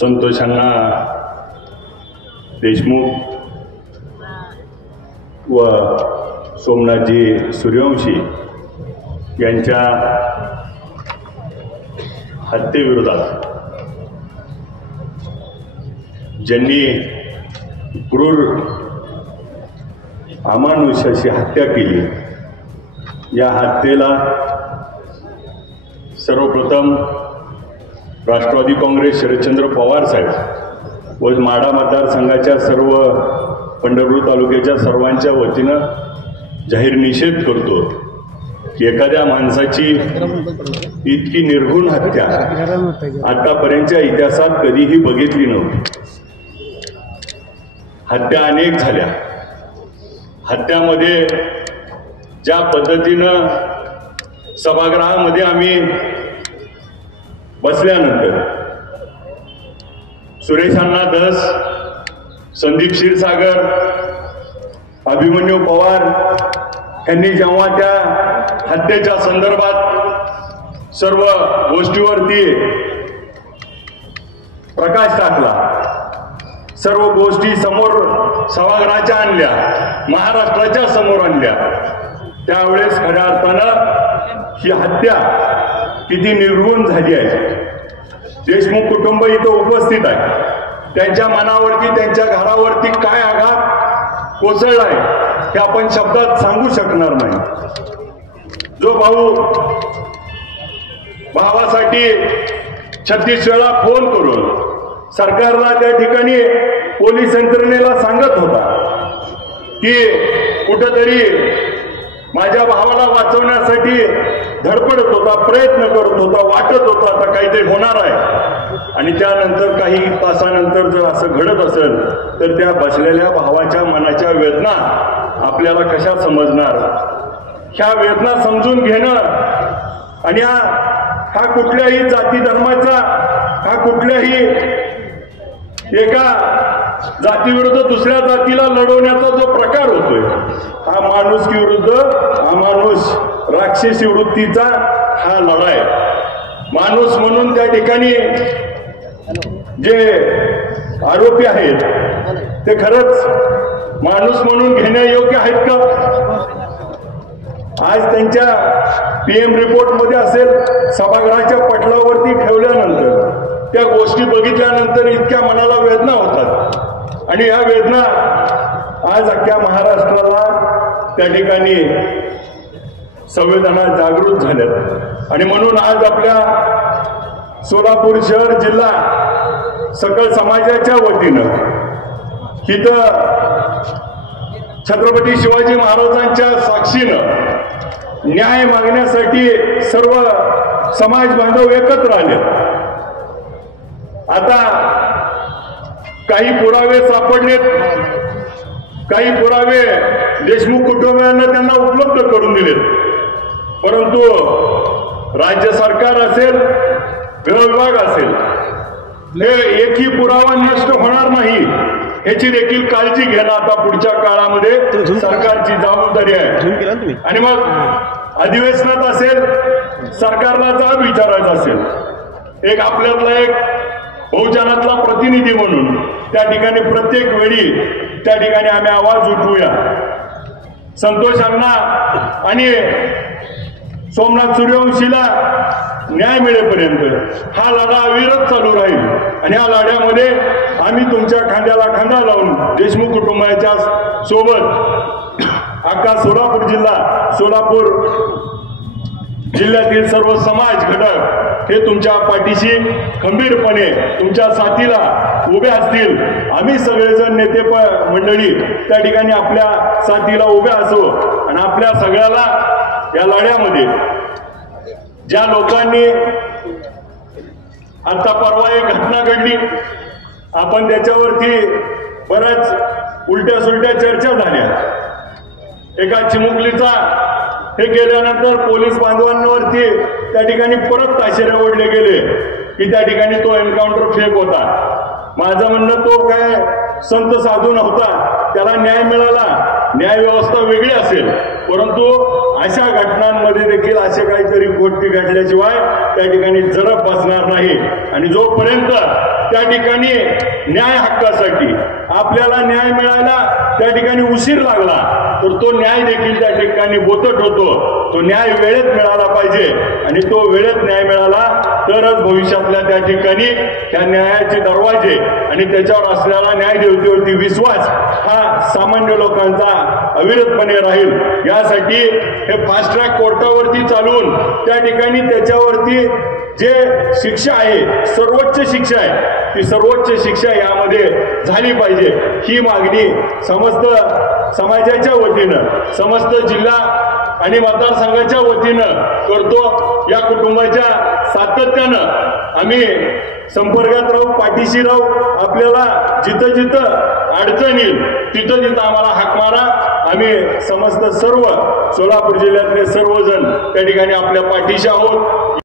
संतोषांना देशमुख व सोमनाथजी सूर्यवंशी यांच्या हत्येविरोधात ज्यांनी क्रूर अमानुष अशी हत्या केली, या हत्येला सर्वप्रथम राष्ट्रवादी काँग्रेस शरदचंद्र पवार साहेब व माढा मतदारसंघाच्या सर्व पंढरपूर तालुक्याच्या सर्वांच्या वतीनं जाहीर निषेध करतो की एखाद्या माणसाची इतकी निर्घृण हत्या आतापर्यंतच्या इतिहासात कधीही बघितली नव्हती। हत्या अनेक झाल्या। हत्यामध्ये ज्या पद्धतीनं सभागृहामध्ये आम्ही बसल्यानंतर सुरेशांना धस, संदीप क्षीरसागर, अभिमन्यू पवार यांनी जेव्हा त्या हत्येच्या संदर्भात सर्व गोष्टीवरती प्रकाश टाकला, सर्व गोष्टी समोर सभागृहाच्या आणल्या, महाराष्ट्राच्या समोर आणल्या, त्यावेळेस खऱ्या अर्थानं ही हत्या किती निर्घृण झाली आहे। देशमुख कुटुंब इथं उपस्थित आहे, त्यांच्या मनावरती त्यांच्या घरावरती काय आघात कोसळला आहे हे आपण शब्दात सांगू शकणार नाही। जो भाऊ भावासाठी 36 वेळा फोन करून सरकारला त्या ठिकाणी पोलीस यंत्रणेला सांगत होता की कुठेतरी माझ्या भावाला वाचवण्यासाठी धडपडत होता, प्रयत्न करत होता, वाटत होता आता काहीतरी होणार आहे, आणि त्यानंतर काही तासानंतर जर असं घडत असेल तर त्या बसलेल्या भावाच्या मनाच्या वेदना आपल्याला कशा समजणार। ह्या वेदना समजून घेणं आणि हा कुठल्याही जाती धर्माचा, हा कुठल्याही एका जातीविरुद्ध दुसऱ्या जातीला लढवण्याचा जो प्रकार होतोय, हा माणुसकी विरुद्ध अमानुष राक्षसी वृत्तीचा हा लढा आहे। माणूस म्हणून त्या ठिकाणी जे आरोपी आहेत ते खरंच माणूस म्हणून घेण्यायोग्य आहेत का? आज त्यांच्या PM रिपोर्ट मध्ये असेल, सभागृहाच्या पटलावरती ठेवल्यानंतर त्या गोष्टी बघितल्यानंतर इतक्या मनाला वेदना होतात, आणि या वेदना आज अख्ख्या महाराष्ट्राला त्या ठिकाणी संवेदना जागृत झाल्यात। आणि म्हणून आज आपल्या सोलापूर शहर जिल्हा सकल समाजाच्या वतीनं इथं छत्रपती शिवाजी महाराजांच्या साक्षीनं न्याय मागण्यासाठी सर्व समाज बांधव एकत्र आले। आता काही पुरावे सापडलेत, काही पुरावे देशमुख कुटुंबियांना त्यांना उपलब्ध करून दिलेत, परंतु राज्य सरकार असेल, गृह विभाग असेल, हे एकही पुरावा नष्ट होणार नाही याची देखील काळजी घेणं आता पुढच्या काळामध्ये सरकारची जबाबदारी आहे। आणि मग अधिवेशनात असेल, सरकारला जाब विचारायचा असेल, एक आपल्यातला एक बहुजनातला प्रतिनिधी म्हणून त्या ठिकाणी प्रत्येक वेळी त्या ठिकाणी आम्ही आवाज उठवूया। संतोषांना आणि सोमनाथ सूर्यवंशीला न्याय मिळेपर्यंत हा लढा अविरत चालू राहील, आणि या लढ्यामध्ये आम्ही तुमच्या खांद्याला खांदा लावून देशमुख कुटुंबाच्या सोबत अख्खा सोलापूर जिल्हा, सोलापूर जिल्ह्यातील सर्व समाज घटक हे तुमच्या पाठीशी खंबीरपणे तुमच्या साथीला उभे असतील। आम्ही सगळेजण नेते मंडळी त्या ठिकाणी आपल्या साथीला उभे असू, आणि आपल्या सगळ्याला या लढ्यामध्ये ज्या लोकांनी, आता परवा एक घटना घडली, आपण त्याच्यावरती बऱ्याच उलट्या सुलट्या चर्चा झाल्या। एका चिमुकलीचा हे केल्यानंतर पोलीस बांधवांवरती त्या ठिकाणी परत ताशेरे ओढले गेले की त्या ठिकाणी तो एन्काउंटर फेक होता। माझं म्हणणं, तो काय संत साधू नव्हता, त्याला न्याय मिळाला, न्याय व्यवस्था वेगळी असेल, परंतु अशा घटनांमध्ये देखील असे काहीतरी गोष्टी घडल्याशिवाय त्या ठिकाणी जरब बसणार नाही। आणि जोपर्यंत त्या ठिकाणी न्याय हक्कासाठी आपल्याला न्याय मिळायला त्या ठिकाणी उशीर लागला तर तो न्याय देखील त्या ठिकाणी बोचट होतो. तो न्याय वेळेत मिळाला पाहिजे आणि तो वेळेत न्याय मिळाला तरच भविष्यातल्या त्या ठिकाणी त्या न्यायाचे दरवाजे आणि त्याच्यावर असलेला न्यायदेवतेवरती विश्वास हा सामान्य लोकांचा अविरतपणे राहील. यासाठी हे फास्ट ट्रॅक कोर्टावरती चालून त्या ठिकाणी त्याच्यावरती जे शिक्षा आहे सर्वोच्च शिक्षा आहे ती सर्वोच्च शिक्षा यामध्ये झाली पाहिजे ही मागणी समस्त समाजाच्या वतीनं समस्त जिल्हा आणि मतदारसंघाच्या वतीनं करतो. या कुटुंबाच्या सातत्यानं आम्ही संपर्कात राहू, पाठीशी राहू. आपल्याला जिथं जिथं अडचण येईल तिथं तिथं आम्हाला हाक मारा. आम्ही समस्त सर्व सोलापूर जिल्ह्यातले सर्वजण त्या ठिकाणी आपल्या पाठीशी आहोत.